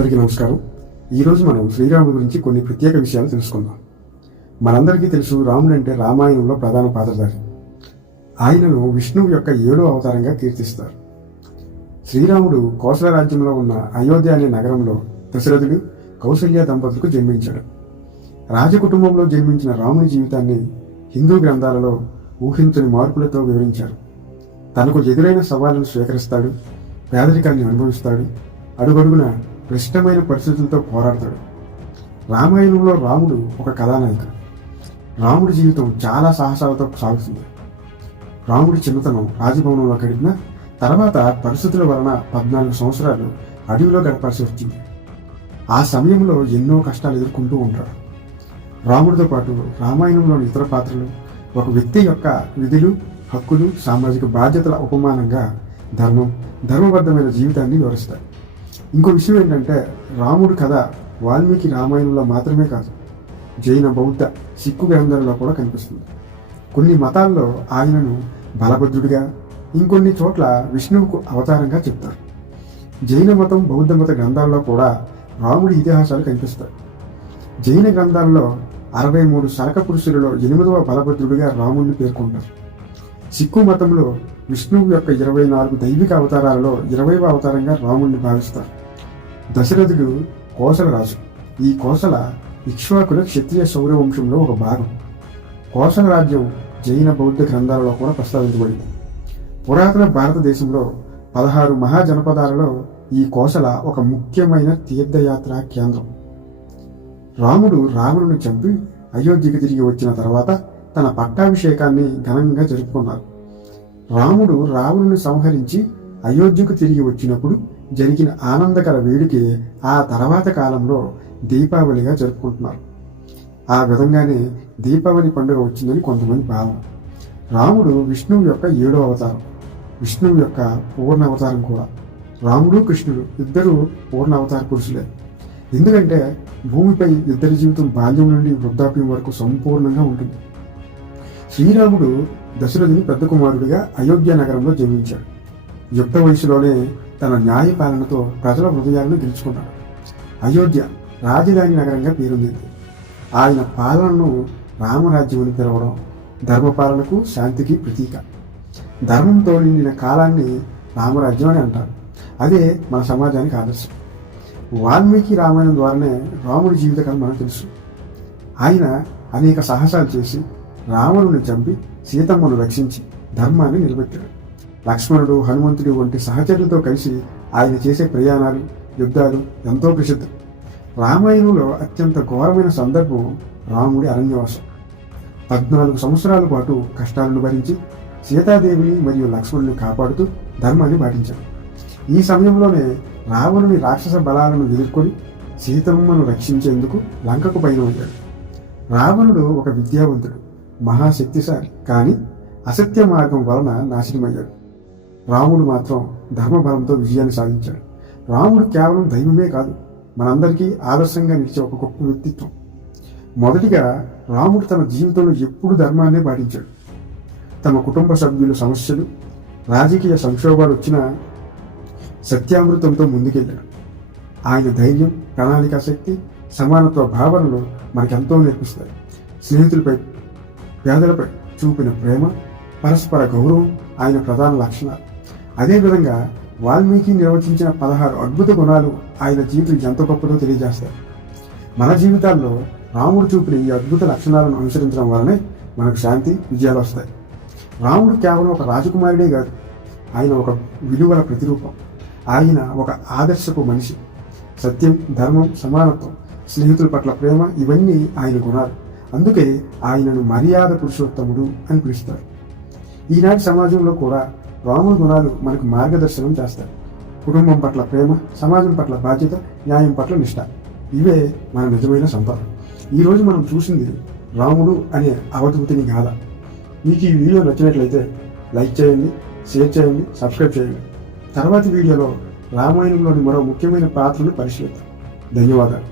అందరికీ నమస్కారం. ఈరోజు మనం శ్రీరాముడి గురించి కొన్ని ప్రత్యేక విషయాలు తెలుసుకుందాం. మనందరికీ తెలుసు, రాముడు అంటే రామాయణంలో ప్రధాన పాత్రధారి. ఆయనను విష్ణువు యొక్క 7వ అవతారంగా కీర్తిస్తారు. శ్రీరాముడు కోసల రాజ్యంలో ఉన్న అయోధ్య అనే నగరంలో దశరథుడు, కౌసల్య దంపతులకు జన్మించాడు. రాజకుటుంబంలో జన్మించిన రాముని జీవితాన్ని హిందూ గ్రంథాలలో ఊహించని మార్పులతో వివరించారు. తనకు ఎదురైన సవాళ్లను స్వీకరిస్తాడు, పేదరికాన్ని అనుభవిస్తాడు, అడుగడుగున క్లిష్టమైన పరిస్థితులతో పోరాడతాడు. రామాయణంలో రాముడు ఒక కథానాయకుడు. రాముడి జీవితం చాలా సాహసాలతో సాగుతుంది. రాముడి చిన్నతనం రాజభవనంలో గడిపిన తర్వాత పరిస్థితుల వలన 14 సంవత్సరాలు అడవిలో గడపాల్సి వచ్చింది. ఆ సమయంలో ఎన్నో కష్టాలు ఎదుర్కొంటూ ఉంటాడు. రాముడితో పాటు రామాయణంలోని ఇతర పాత్రలు ఒక వ్యక్తి యొక్క విధులు, హక్కులు, సామాజిక బాధ్యతల ఉపమానంగా ధర్మబద్ధమైన జీవితాన్ని వివరిస్తాయి. ఇంకో విషయం ఏంటంటే, రాముడి కథ వాల్మీకి రామాయణంలో మాత్రమే కాదు, జైన, బౌద్ధ, సిక్కు గ్రంథాలలో కూడా కనిపిస్తుంది. కొన్ని మతాల్లో ఆయనను బలభద్రుడిగా, ఇంకొన్ని చోట్ల విష్ణువుకు అవతారంగా చెప్తారు. జైన మతం, బౌద్ధ మత గ్రంథాల్లో కూడా రాముడి ఇతిహాసాలు కనిపిస్తాయి. జైన గ్రంథాల్లో 63 శరక పురుషులలో 8వ బలభద్రుడిగా రాముడిని పేర్కొంటారు. సిక్కు మతంలో విష్ణువు యొక్క 24 దైవిక అవతారాలలో 20వ అవతారంగా రాముడిని భావిస్తారు. దశరథుడు కోసల రాజు. ఈ కోసల ఇక్ష్వాకుల క్షత్రియ శౌర్య వంశంలో ఒక భాగం. కోసల రాజ్యం జైన, బౌద్ధ గ్రంథాలలో కూడా ప్రస్తావించబడింది. పురాతన భారతదేశంలో 16 మహాజనపదాలలో ఈ కోసల ఒక ముఖ్యమైన తీర్థయాత్రా కేంద్రం. రాముడు రావణుని చంపి అయోధ్యకు తిరిగి వచ్చిన తర్వాత తన పట్టాభిషేకాన్ని ఘనంగా జరుపుకున్నారు. రాముడు రావణుని సంహరించి అయోధ్యకు తిరిగి వచ్చినప్పుడు జరిగిన ఆనందకర వేడుకే ఆ తర్వాత కాలంలో దీపావళిగా జరుపుకుంటున్నారు. ఆ విధంగానే దీపావళి పండుగ వచ్చిందని కొంతమంది భావన. రాముడు విష్ణువు యొక్క 7వ అవతారం, విష్ణువు యొక్క పూర్ణ అవతారం కూడా. రాముడు, కృష్ణుడు ఇద్దరు పూర్ణ అవతార పురుషులే. ఎందుకంటే భూమిపై ఇద్దరి జీవితం బాల్యం నుండి వృద్ధాప్యం వరకు సంపూర్ణంగా ఉంటుంది. శ్రీరాముడు దశరథుని పెద్ద కుమారుడిగా అయోధ్య నగరంలో జన్మించాడు. యుక్త వయసులోనే తన న్యాయ పాలనతో ప్రజల హృదయాలను గెలుచుకున్నాడు. అయోధ్య రాజధాని నగరంగా పేరొందింది. ఆయన పాలనను రామరాజ్యం అని పిలవడం ధర్మపాలనకు, శాంతికి ప్రతీక. ధర్మంతో నిండిన కాలాన్ని రామరాజ్యం అని అంటారు. అదే మన సమాజానికి ఆదర్శం. వాల్మీకి రామాయణం ద్వారానే రాముడి జీవితకాలం మనకు తెలుసు. ఆయన అనేక సాహసాలు చేసి రావణుని చంపి సీతమ్మను రక్షించి ధర్మాన్ని నిలబెట్టాడు. లక్ష్మణుడు, హనుమంతుడు వంటి సహచరులతో కలిసి ఆయన చేసే ప్రయాణాలు, యుద్ధాలు ఎంతో ప్రసిద్ధం. రామాయణంలో అత్యంత ఘోరమైన సందర్భం రాముడి అరణ్యవాసం. 14 సంవత్సరాల పాటు కష్టాలను భరించి సీతాదేవిని మరియు లక్ష్మణుని కాపాడుతూ ధర్మాన్ని పాటించాడు. ఈ సమయంలోనే రావణుని రాక్షస బలాలను ఎదుర్కొని సీతమ్మను రక్షించేందుకు లంకకు పయనమయ్యాడు. రావణుడు ఒక విద్యావంతుడు, మహాశక్తిశాలి, కానీ అసత్య మార్గం వలన నాశనమయ్యాడు. రాముడు మాత్రం ధర్మబలంతో విజయాన్ని సాధించాడు. రాముడు కేవలం దైవమే కాదు, మనందరికీ ఆదర్శంగా నిలిచే ఒక గొప్ప వ్యక్తిత్వం. మొదటిగా రాముడు తన జీవితంలో ఎప్పుడూ ధర్మాన్నే పాటించాడు. తమ కుటుంబ సభ్యుల సమస్యలు, రాజకీయ సంక్షోభాలు వచ్చినా సత్యామృతంతో ముందుకెళ్ళాడు. ఆయన ధైర్యం, ప్రణాళికా శక్తి, సమానత్వ భావనలు మనకెంతో నేర్పిస్తాయి. స్నేహితులపై, పేదలపై చూపిన ప్రేమ, పరస్పర గౌరవం ఆయన ప్రధాన లక్షణాలు. అదేవిధంగా వాల్మీకి నిర్వచించిన 16 అద్భుత గుణాలు ఆయన జీవితం ఎంత గొప్పదో తెలియజేస్తాయి. మన జీవితాల్లో రాముడు చూపిన ఈ అద్భుత లక్షణాలను అనుసరించడం వలనే మనకు శాంతి, విజయాలు వస్తాయి. రాముడు కేవలం ఒక రాజకుమారుడే కాదు, ఆయన ఒక విలువల ప్రతిరూపం. ఆయన ఒక ఆదర్శపు మనిషి. సత్యం, ధర్మం, సమానత్వం, స్నేహితుల పట్ల ప్రేమ, ఇవన్నీ ఆయన గుణాలు. అందుకే ఆయనను మర్యాద పురుషోత్తముడు అని పిలుస్తారు. ఈనాటి సమాజంలో కూడా రాముడి గుణాలు మనకు మార్గదర్శనం చేస్తాయి. కుటుంబం పట్ల ప్రేమ, సమాజం పట్ల బాధ్యత, న్యాయం పట్ల నిష్ఠ, ఇవే మన నిజమైన సంపద. ఈరోజు మనం చూసింది రాముడు అనే అవధూతిని గాథ. మీకు ఈ వీడియో నచ్చినట్లయితే లైక్ చేయండి, షేర్ చేయండి, సబ్స్క్రైబ్ చేయండి. తర్వాతి వీడియోలో రామాయణంలోని మరో ముఖ్యమైన పాత్రను పరిశీలిద్దాం. ధన్యవాదాలు.